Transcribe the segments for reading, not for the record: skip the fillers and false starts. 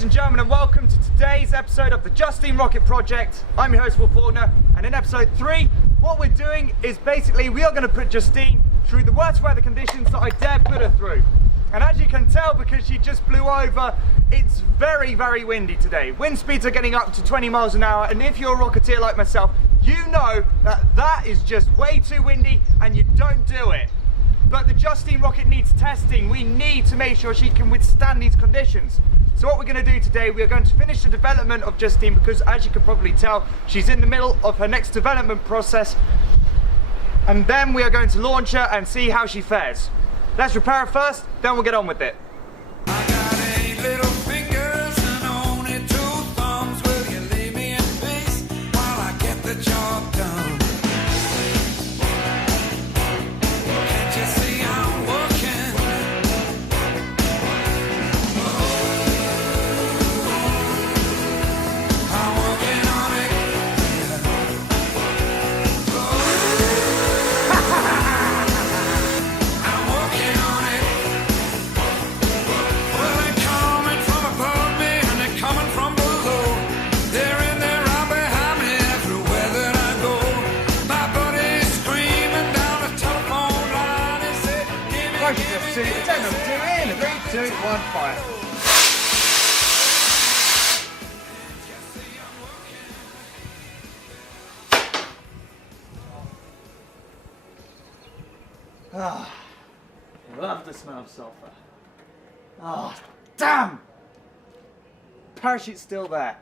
ladies and gentlemen, and welcome to today's episode of the Justine Rocket Project. I'm your host, Faulkner, and in episode 3, what we're doing is basically we are going to put Justine through the worst weather conditions that I dare put her through. And as you can tell, because she just flew over, it's very, very windy today. Wind speeds are getting up to 20 miles an hour, and if you're a Rocketeer like myself, you know that that is just way too windy and you don't do it. But the Justine rocket needs testing. We need to make sure she can withstand these conditions. So what we're going to do today, we are going to finish the development of Justine because, as you can probably tell, she's in the middle of her next development process. And then we are going to launch her and see how she fares. Let's repair her first, then we'll get on with it. I got 8 little fingers and only 2 thumbs. Will you leave me in peace while I get the job done? Can't you see I'm working? I'm working on it. I'm working on it. Well, they're coming from above me and they're coming from below. They're in there right behind me everywhere that I go. My buddy's screaming down the telephone line and said, give me, Rocket give me, Pursuit, give me, attempt number 2 in 3, 2, 1, fire. Ah, I love the smell of sulfur. Oh, damn! Parachute's still there.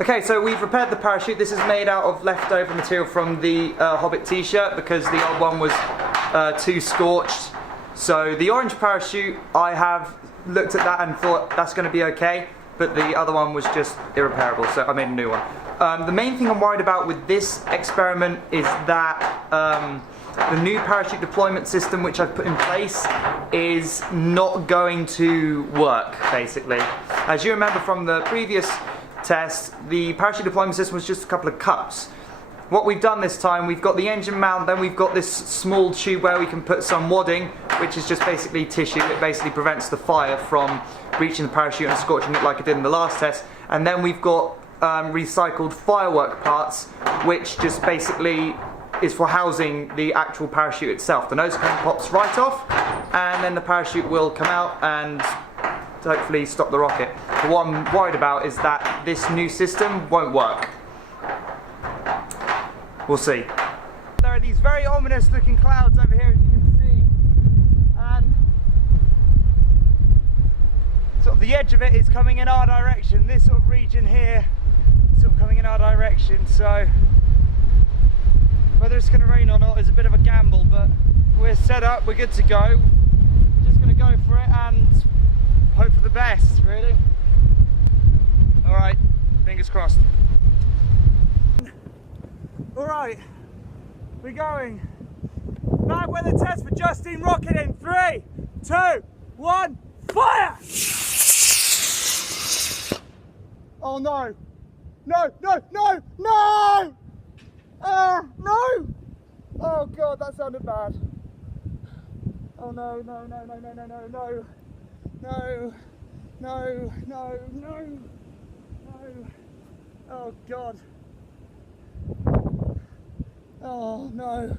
Okay, so we've repaired the parachute. This is made out of leftover material from the Hobbit t-shirt because the old one was too scorched. So the orange parachute, I have looked at that and thought that's going to be okay, but the other one was just irreparable, so I made a new one. The main thing I'm worried about with this experiment is that the new parachute deployment system which I've put in place is not going to work, basically. As you remember from the previous test, the parachute deployment system was just a couple of cups. What we've done this time, we've got the engine mount, then we've got this small tube where we can put some wadding, which is just basically tissue. It basically prevents the fire from reaching the parachute and scorching it like it did in the last test. And then we've got recycled firework parts, which just basically is for housing the actual parachute itself. The nose cone pops right off, and then the parachute will come out and hopefully stop the rocket. But what I'm worried about is that this new system won't work. We'll see. There are these very ominous looking clouds over here, as you can see, and sort of the edge of it is coming in our direction. This sort of region here sort of coming in our direction, so whether it's going to rain or not is a bit of a gamble, but we're set up, we're good to go. We're just going to go for it and hope for the best, really. Alright, fingers crossed. Alright, we're going. Bad weather test for Justine Rocket in 3, 2, 1, fire! Oh no! No, no, no, no! No! Oh god, that sounded bad. Oh no, no, no, no, no, no, no, no. No, no, no, no, no. Oh god. Oh no.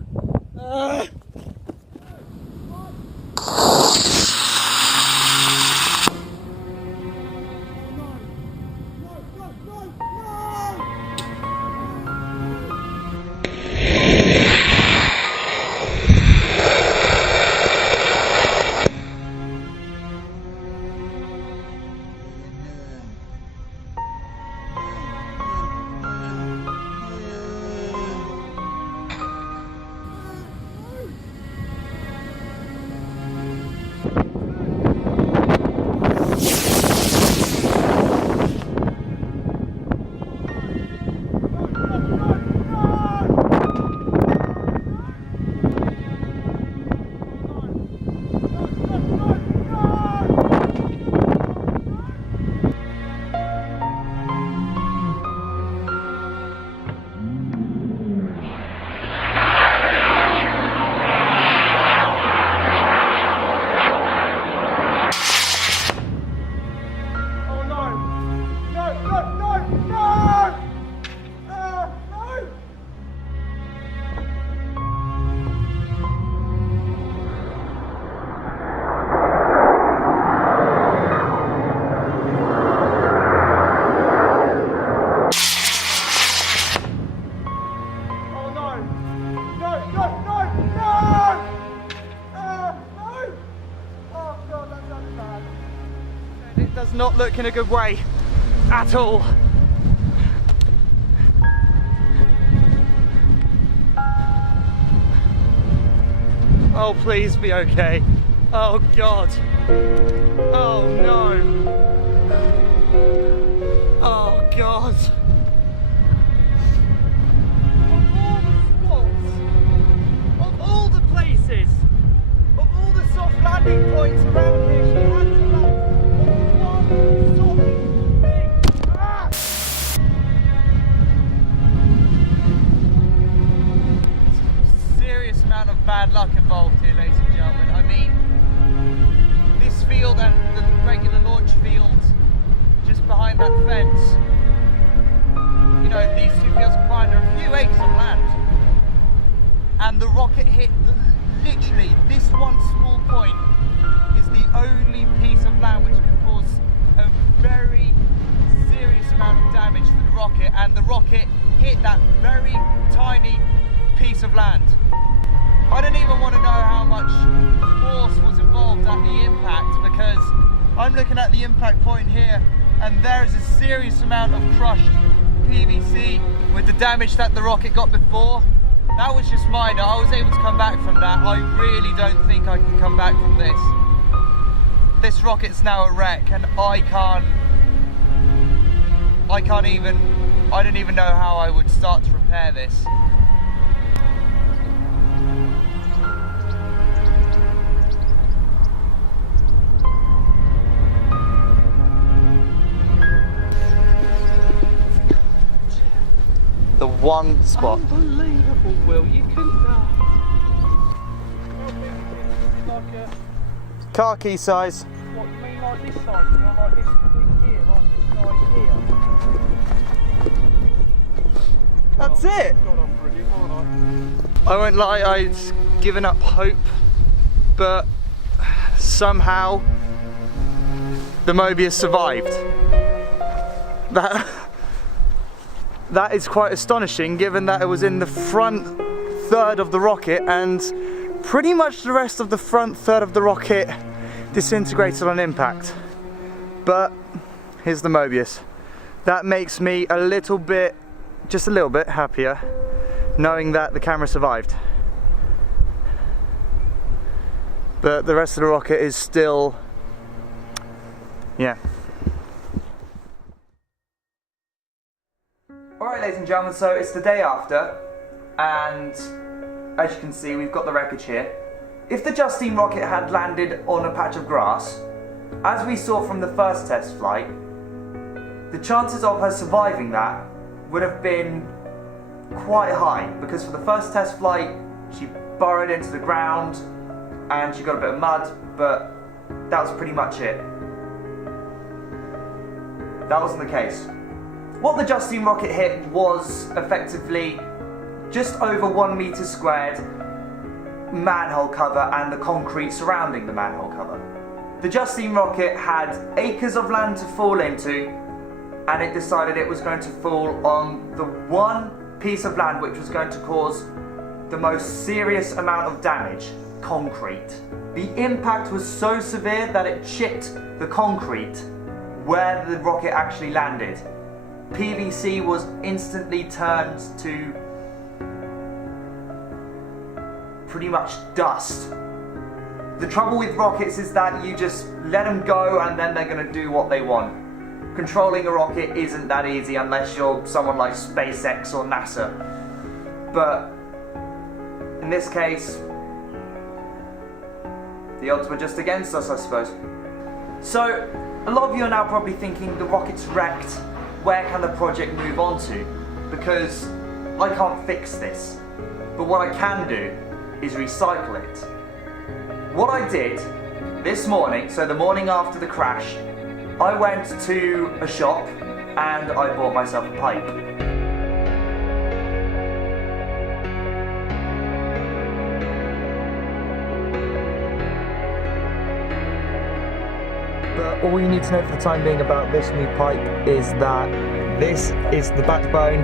does not look in a good way at all. Oh, please be okay. Oh God. Oh no. Oh God. Of all the places, of all the soft landing points around here, she had to land on one solid thing. Ah! Serious amount of bad luck involved here, ladies and gentlemen. I mean, this field and the regular launch field just behind that fence, you know, these two fields combined are a few acres of land. And the rocket hit literally this one small point is the only piece of land which can cause a very serious amount of damage to the rocket, and the rocket hit that very tiny piece of land. I don't even want to know how much force was involved at the impact, because I'm looking at the impact point here and there is a serious amount of crushed PVC with the damage that the rocket got before. That was just minor. I was able to come back from that. I really don't think I can come back from this. This rocket's now a wreck, and I don't even know how I would start to repair this. The one spot. Unbelievable, Will. You couldn't. Like a. Car key size. What, you mean like this size? You know, like this thing here, like this size here. That's it. God, I'm brilliant, aren't I won't lie, I'd given up hope, but somehow the Mobius survived. That is quite astonishing, given that it was in the front third of the rocket and pretty much the rest of the front third of the rocket disintegrated on impact. But here's the Mobius. That makes me a little bit, just a little bit happier, knowing that the camera survived. But the rest of the rocket is still, yeah. Alright, ladies and gentlemen, so it's the day after, and as you can see, we've got the wreckage here. If the Justine rocket had landed on a patch of grass, as we saw from the first test flight, the chances of her surviving that would have been quite high, because for the first test flight, she burrowed into the ground and she got a bit of mud, but that was pretty much it. That wasn't the case. What the Justine rocket hit was effectively just over 1 meter squared manhole cover and the concrete surrounding the manhole cover. The Justine rocket had acres of land to fall into, and it decided it was going to fall on the one piece of land which was going to cause the most serious amount of damage: concrete. The impact was so severe that it chipped the concrete where the rocket actually landed. PVC was instantly turned to pretty much dust. The trouble with rockets is that you just let them go and then they're going to do what they want. Controlling a rocket isn't that easy unless you're someone like SpaceX or NASA. But in this case, the odds were just against us, I suppose. So, a lot of you are now probably thinking the rocket's wrecked. Where can the project move on to? Because I can't fix this. But what I can do is recycle it. What I did this morning, so the morning after the crash, I went to a shop and I bought myself a pipe. But all you need to know for the time being about this new pipe is that this is the backbone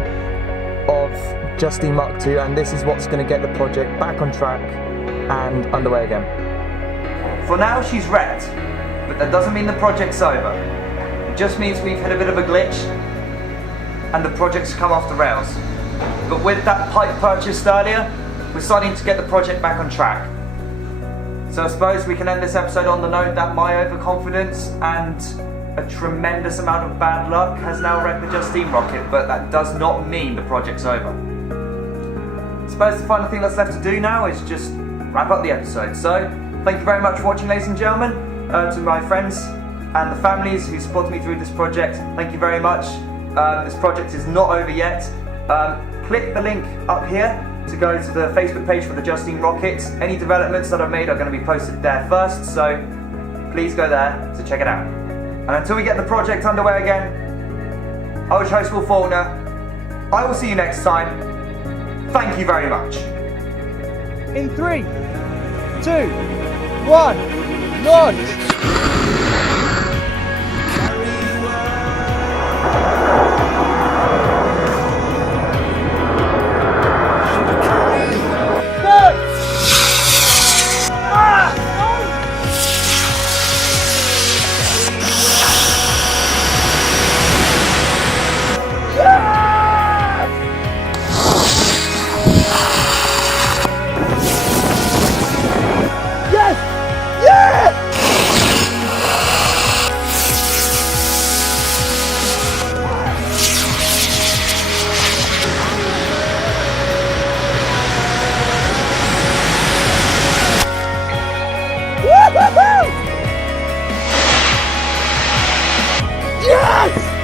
of Justine Mark II, and this is what's going to get the project back on track and underway again. For now, she's wrecked, but that doesn't mean the project's over. It just means we've hit a bit of a glitch and the project's come off the rails. But with that pipe purchased earlier, we're starting to get the project back on track. So I suppose we can end this episode on the note that my overconfidence and a tremendous amount of bad luck has now wrecked the Justine Rocket, but that does not mean the project's over. I suppose the final thing that's left to do now is just wrap up the episode. So, thank you very much for watching, ladies and gentlemen. To my friends and the families who supported me through this project, thank you very much. This project is not over yet. Click the link up here to go to the Facebook page for the Justine Rocket. Any developments that I've made are going to be posted there first, so please go there to check it out. And until we get the project underway again, I was your host, Faulkner. I will see you next time. Thank you very much. In 3, 2, 1, launch! Yes!